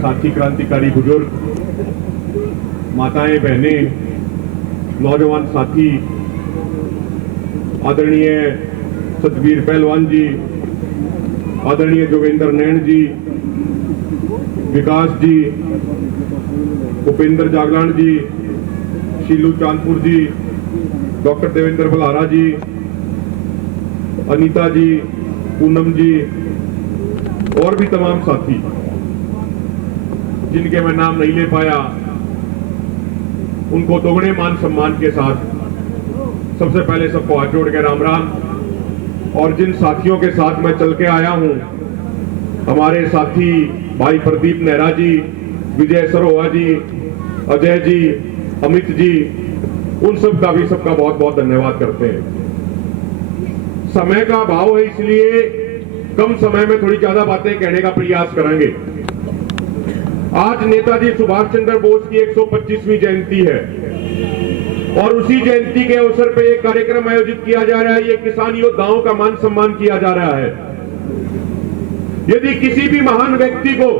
साथी क्रांतिकारी बुजुर्ग, माताएं, बहनें, नौजवान साथी, आदरणीय सतवीर पहलवान जी, आदरणीय जोगेंद्र नैन जी, विकास जी, उपेंद्र जागलान जी, शीलू चांदपुर जी, डॉक्टर देवेंद्र बल्हारा जी, अनीता जी, पूनम जी और भी तमाम साथी जिनके मैं नाम नहीं ले पाया, उनको दोगुने मान सम्मान के साथ सबसे पहले सबको हाथ जोड़ के राम राम। और जिन साथियों के साथ मैं चल के आया हूं, हमारे साथी भाई प्रदीप नेहरा जी, विजय सरोवा जी, अजय जी, अमित जी, उन सब का भी सबका बहुत बहुत धन्यवाद करते हैं। समय का अभाव है, इसलिए कम समय में थोड़ी ज्यादा बातें कहने का प्रयास करेंगे। आज नेताजी सुभाष चंद्र बोस की 125वीं जयंती है और उसी जयंती के अवसर पर एक कार्यक्रम आयोजित किया जा रहा है। ये किसान योद्धाओं का मान सम्मान किया जा रहा है। यदि किसी भी महान व्यक्ति को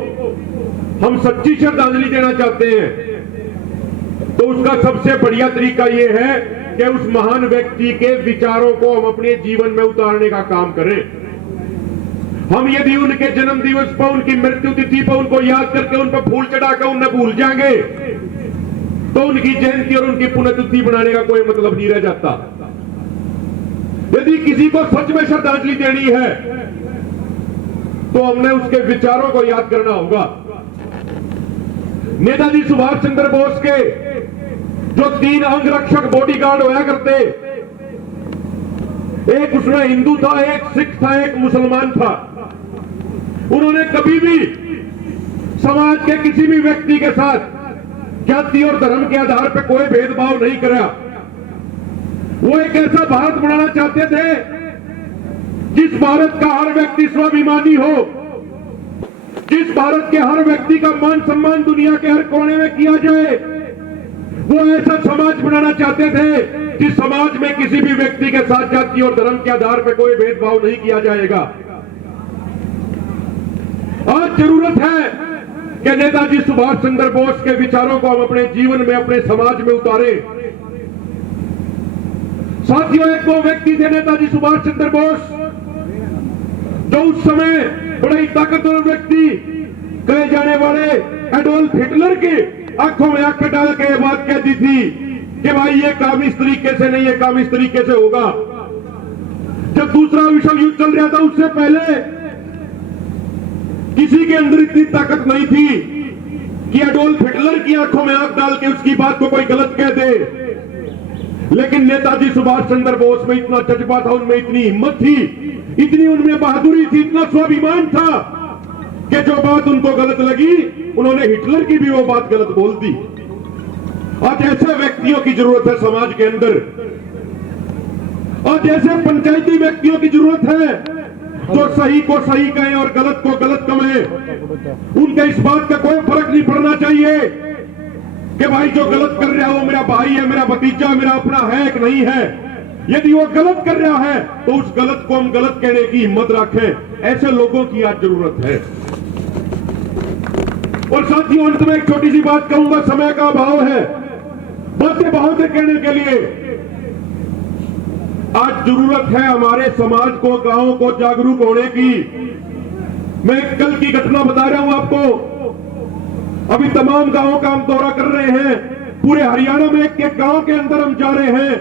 हम सच्ची श्रद्धांजलि देना चाहते हैं तो उसका सबसे बढ़िया तरीका यह है कि उस महान व्यक्ति के विचारों को हम अपने जीवन में उतारने का काम करें। हम यदि उनके जन्म दिवस पर, उनकी मृत्यु तिथि पर उनको याद करके उन पर फूल चढ़ाकर उन्हें भूल जाएंगे तो उनकी जयंती और उनकी पुण्यतिथि बनाने का कोई मतलब नहीं रह जाता। यदि किसी को सच में श्रद्धांजलि देनी है तो हमने उसके विचारों को याद करना होगा। नेताजी सुभाष चंद्र बोस के जो 3 अंगरक्षक बॉडीगार्ड होया करते, एक उसमें हिंदू था, एक सिख था, एक मुसलमान था। उन्होंने कभी भी समाज के किसी भी व्यक्ति के साथ जाति और धर्म के आधार पर कोई भेदभाव नहीं करा। वो एक ऐसा भारत बनाना चाहते थे जिस भारत का हर व्यक्ति स्वाभिमानी हो, जिस भारत के हर व्यक्ति का मान सम्मान दुनिया के हर कोने में किया जाए। वो ऐसा समाज बनाना चाहते थे जिस समाज में किसी भी व्यक्ति के साथ जाति और धर्म के आधार पर कोई भेदभाव नहीं किया जाएगा। आज जरूरत है कि नेताजी सुभाष चंद्र बोस के विचारों को हम अपने जीवन में, अपने समाज में उतारें। साथियों, एक वो व्यक्ति थे नेताजी सुभाष चंद्र बोस जो उस समय बड़े ही ताकतवर व्यक्ति कहे जाने वाले एडोल्फ हिटलर के आंखों में आंखें डाल के बात कहती थी कि भाई ये काम इस तरीके से नहीं, ये काम इस तरीके से होगा। जब दूसरा विश्व युद्ध चल रहा था उससे पहले किसी के अंदर इतनी ताकत नहीं थी कि एडोल्फ हिटलर की आंखों में आंख डाल के उसकी बात को कोई गलत कह दे। लेकिन नेताजी सुभाष चंद्र बोस में इतना जज्बा था, उनमें इतनी हिम्मत थी, इतनी उनमें बहादुरी थी, इतना स्वाभिमान था कि जो बात उनको गलत लगी उन्होंने हिटलर की भी वो बात गलत बोल दी। आज ऐसे व्यक्तियों की जरूरत है समाज के अंदर। आज ऐसे पंचायती व्यक्तियों की जरूरत है जो सही को सही कहें और गलत को गलत कहें। उनके इस बात का कोई फर्क नहीं पड़ना चाहिए कि भाई जो गलत कर रहा है वो मेरा भाई है, मेरा भतीजा, मेरा अपना है कि नहीं है। यदि वो गलत कर रहा है तो उस गलत को हम गलत कहने की हिम्मत रखें। ऐसे लोगों की आज जरूरत है। और साथियों, अंत में एक छोटी सी बात कहूंगा, समय का अभाव है, बातें बहुत है कहने के लिए। आज जरूरत है हमारे समाज को, गांवों को जागरूक होने की। मैं कल की घटना बता रहा हूं आपको। अभी तमाम गांवों का हम दौरा कर रहे हैं। पूरे हरियाणा में एक गांव के अंदर हम जा रहे हैं,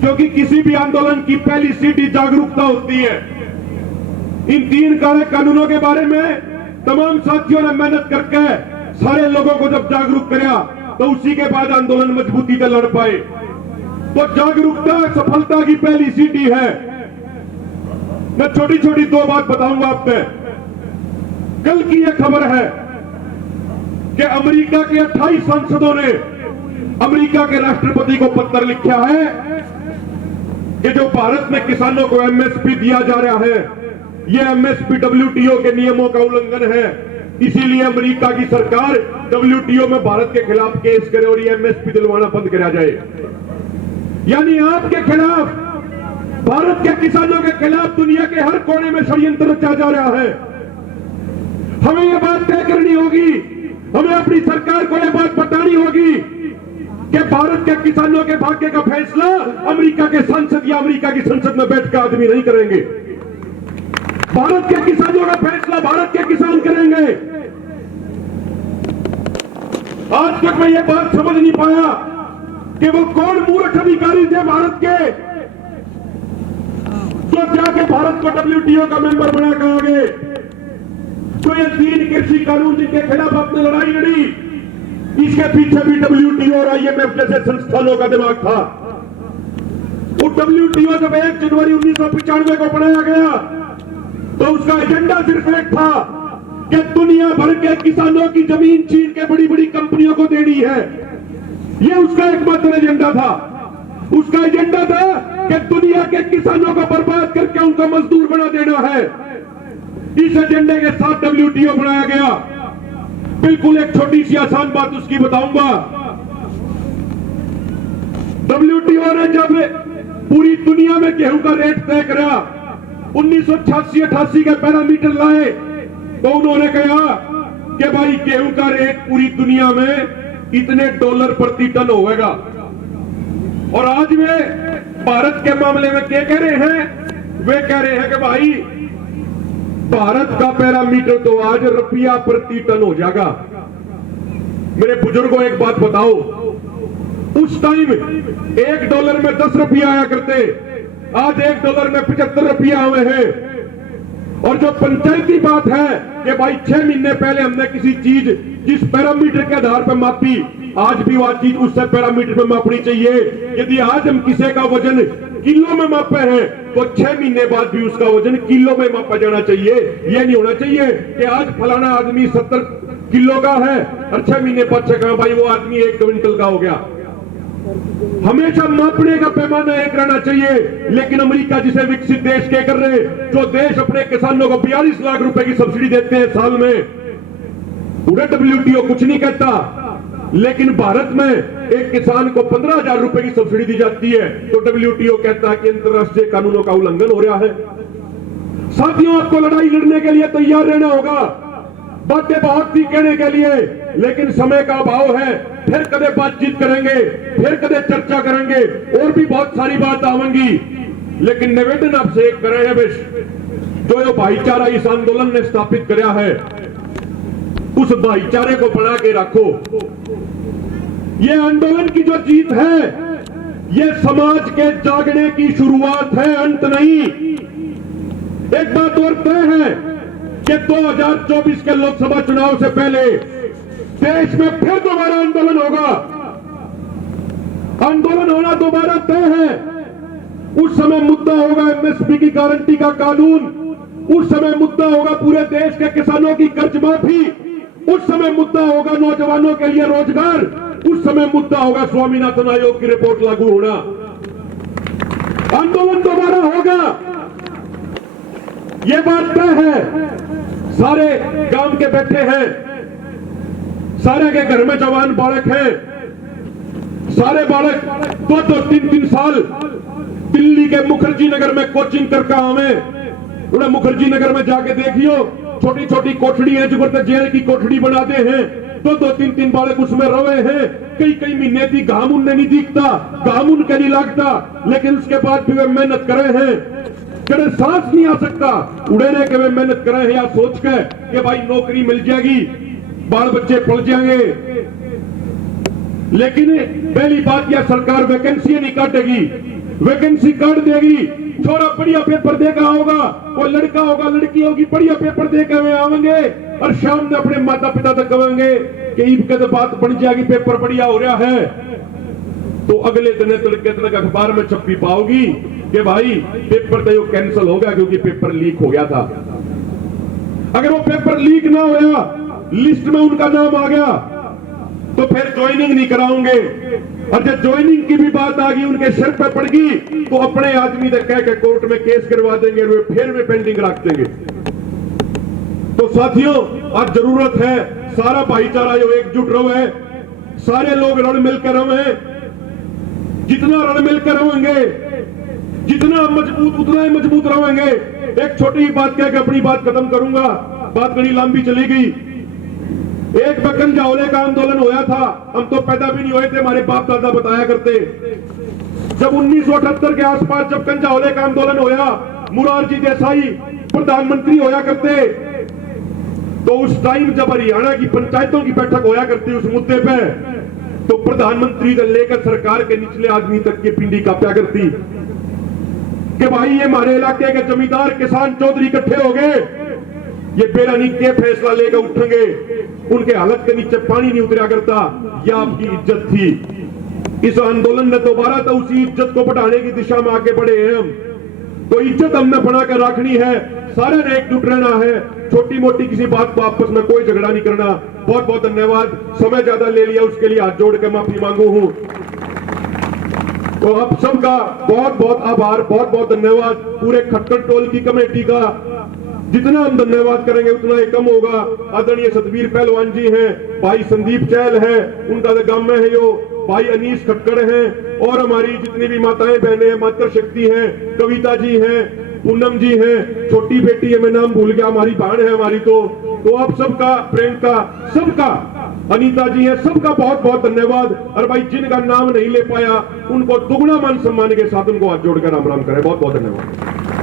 क्योंकि किसी भी आंदोलन की पहली सीढ़ी जागरूकता होती है। इन 3 काले कानूनों के बारे में तमाम साथियों ने मेहनत करके सारे लोगों को जब जागरूक किया तो उसी के बाद आंदोलन मजबूती से लड़ पाए। तो जागरूकता सफलता की पहली सीढ़ी है। मैं छोटी छोटी 2 बात बताऊंगा आपसे। कल की यह खबर है कि अमेरिका के 28 सांसदों ने अमेरिका के राष्ट्रपति को पत्र लिखा है कि जो भारत में किसानों को एमएसपी दिया जा रहा है, यह एमएसपी डब्ल्यूटीओ के नियमों का उल्लंघन है। इसीलिए अमेरिका की सरकार डब्ल्यूटीओ में भारत के खिलाफ केस करे और ये एमएसपी दिलवाना बंद करा जाए। यानी आपके खिलाफ, भारत के किसानों के खिलाफ दुनिया के हर कोने में षड्यंत्र रचा जा रहा है। हमें यह बात तय करनी होगी, हमें अपनी सरकार को यह बात बतानी होगी कि भारत के किसानों के भाग्य का फैसला अमेरिका के संसद या अमेरिका की संसद में बैठकर आदमी नहीं करेंगे। भारत के किसानों का फैसला भारत के किसान करेंगे। आज तक मैं ये बात समझ नहीं पाया कि वो कौन मूर्ख अधिकारी थे भारत के जो जाके भारत को WTO का मेंबर बनाकर आ गए। तो ये 3 कृषि कानून जिनके खिलाफ आपने लड़ाई लड़ी, इसके पीछे भी WTO और IMF जैसे संस्थानों का दिमाग था। वो WTO जब 1 जनवरी 1995 को बनाया गया तो उसका एजेंडा सिर्फ एक था कि दुनिया भर के किसानों की जमीन चीन के बड़ी बड़ी कंपनियों को देनी है। यह उसका एकमात्र एजेंडा था। उसका एजेंडा था कि दुनिया के किसानों को बर्बाद करके उनका मजदूर बना देना है। इस एजेंडे के साथ WTO बनाया गया। बिल्कुल एक छोटी सी आसान बात उसकी बताऊंगा। WTO ने जब पूरी दुनिया में गेहूं का रेट तय करा, 1986-88 के पैरामीटर लाए, तो उन्होंने कहा कि भाई गेहूं का रेट पूरी दुनिया में इतने डॉलर प्रति टन होगा। और आज वे भारत के मामले में क्या कह रहे हैं? वे कह रहे हैं कि भाई भारत का पैरामीटर तो आज रुपया प्रति टन हो जाएगा। मेरे बुजुर्गों एक बात बताओ, उस टाइम $1 में 10 रुपया आया करते, आज $1 में 75 रुपया हुए हैं। और जो पंचायती बात है कि भाई 6 महीने पहले हमने किसी चीज जिस पैरामीटर के आधार पर मापी, आज भी वह चीज उससे पैरामीटर पर मापनी चाहिए। यदि आज हम किसी का वजन किलो में मापे हैं तो 6 महीने बाद भी उसका वजन किलो में मापा जाना चाहिए। यह नहीं होना चाहिए कि आज फलाना आदमी 70 किलो का है और 6 महीने बाद से कहा भाई वो आदमी 1 क्विंटल का हो गया। हमेशा मापने का पैमाना एक रहना चाहिए। लेकिन अमेरिका जिसे विकसित देश के कर रहे, जो देश अपने किसानों को 42 लाख रुपए की सब्सिडी देते हैं साल में, उन्हें WTO कुछ नहीं कहता। लेकिन भारत में एक किसान को 15,000 रुपए की सब्सिडी दी जाती है तो WTO कहता है कि अंतरराष्ट्रीय कानूनों का उल्लंघन हो रहा है। साथियों, आपको लड़ाई लड़ने के लिए तैयार रहना होगा। बातें बहुत थी कहने के लिए, लेकिन समय का अभाव है। फिर कदे बातचीत करेंगे, फिर कदे चर्चा करेंगे, और भी बहुत सारी बात आवेंगी। लेकिन निवेदन आपसे एक करे है, जो भाईचारा इस आंदोलन ने स्थापित कराया है, उस भाईचारे को बना के रखो। ये आंदोलन की जो जीत है, ये समाज के जागने की शुरुआत है, अंत नहीं। एक बात और तय है कि 2024 के लोकसभा चुनाव से पहले देश में फिर दोबारा आंदोलन होगा। आंदोलन होना दोबारा तय है। उस समय मुद्दा होगा MSP की गारंटी का कानून, उस समय मुद्दा होगा पूरे देश के किसानों की कर्ज माफी, उस समय मुद्दा होगा नौजवानों के लिए रोजगार, उस समय मुद्दा होगा स्वामीनाथन आयोग की रिपोर्ट लागू होना। आंदोलन दोबारा होगा, यह बात तय है। सारे गांव के बैठे हैं, सारे के घर में जवान बालक हैं, सारे बालक 2-2, 3-3 साल दिल्ली के मुखर्जी नगर में कोचिंग करके आवे। उन्हें मुखर्जी नगर में जाके देखियो, छोटी छोटी कोठड़ी है जो जेल की कोठड़ी बनाते हैं, 2-2, 3-3 बालक उसमें रवे हैं। कई महीने थी घाम उनने नहीं दिखता, घाम उनके नहीं लगता, लेकिन उसके बाद भी वे मेहनत करे हैं। कड़े सांस नहीं आ सकता, उड़ेने के वे मेहनत करे हैं, या सोच के कि भाई नौकरी मिल जाएगी, बाल बच्चे पढ़ जाएंगे। लेकिन पहली बात, यह सरकार वैकेंसी नहीं काटेगी, वैकेंसी काट देगी। छोरा बढ़िया पेपर देगा होगा, कोई लड़का होगा लड़की होगी, बढ़िया पेपर देकर वे आवेंगे और शाम में अपने माता पिता तक कहेंगे कि ईब के तो बात बन जाएगी, पेपर बढ़िया हो रहा है। तो अगले दिन तड़के तक अखबार में छपी पाओगी कि भाई पेपर तो कैंसिल हो गया क्योंकि पेपर लीक हो गया था। अगर वो पेपर लीक ना होया, लिस्ट में उनका नाम आ गया, तो फिर ज्वाइनिंग नहीं कराओगे। और जब ज्वाइनिंग की भी बात आ गई, उनके सिर पे पड़ गई, तो अपने आदमी तक कह के कोर्ट में केस करवा देंगे, वे फिर वे पेंडिंग रख देंगे। तो साथियों, आज जरूरत है सारा भाईचारा जो एकजुट रहे, सारे लोग रल मिलकर रहे। जितना रल मिलकर रहेंगे, जितना मजबूत, उतना ही मजबूत रहेंगे। एक छोटी बात कह के अपनी बात खत्म करूंगा, बात बड़ी लंबी चली गई। एक बकन जाओले का आंदोलन होया था, हम तो पैदा भी नहीं हुए थे, हमारे बाप दादा बताया करते। जब 1978 के आसपास जब कंजाओले का आंदोलन होया, मुरारजी देसाई प्रधानमंत्री होया करते, तो उस टाइम जब हरियाणा की पंचायतों की बैठक होया करती उस मुद्दे पे, तो प्रधानमंत्री से लेकर सरकार के निचले आदमी तक की पिंडी कांपा करती कि भाई ये हमारे इलाके के जमींदार किसान चौधरी इकट्ठे हो गए, ये बेरानी के फैसला लेकर उठेंगे, उनके हालत के नीचे पानी नहीं उतरा करता। यह आपकी इज्जत थी। इस आंदोलन ने दोबारा तो उसी इज्जत को बढ़ाने की दिशा में आगे बढ़े हैं हम। तो इज्जत हमने बनाकर रखनी है, सारे ने एकजुट रहना है, छोटी मोटी किसी बात को आपस में कोई झगड़ा नहीं करना। बहुत बहुत धन्यवाद, समय ज्यादा ले लिया उसके लिए हाथ जोड़ के माफी मांगू हूं। तो आप सबका बहुत बहुत आभार, बहुत बहुत धन्यवाद। पूरे खट्टर टोल की कमेटी का जितना हम धन्यवाद करेंगे उतना ही कम होगा। आदरणीय सतबीर पहलवान जी हैं, भाई संदीप चैल है, उनका गांव में है यो, भाई अनीस खटकर हैं, और हमारी जितनी भी माताएं बहनें हैं, मातृ शक्ति हैं, कविता जी हैं, पूनम जी हैं, छोटी बेटी है, मैं नाम भूल गया, हमारी बहन है हमारी। तो आप सबका, प्रियंका, सबका, अनीता जी है, सबका बहुत बहुत धन्यवाद। और भाई जिनका नाम नहीं ले पाया उनको दुगना मान सम्मान के साथ उनको हाथ जोड़कर राम राम करें। बहुत बहुत धन्यवाद।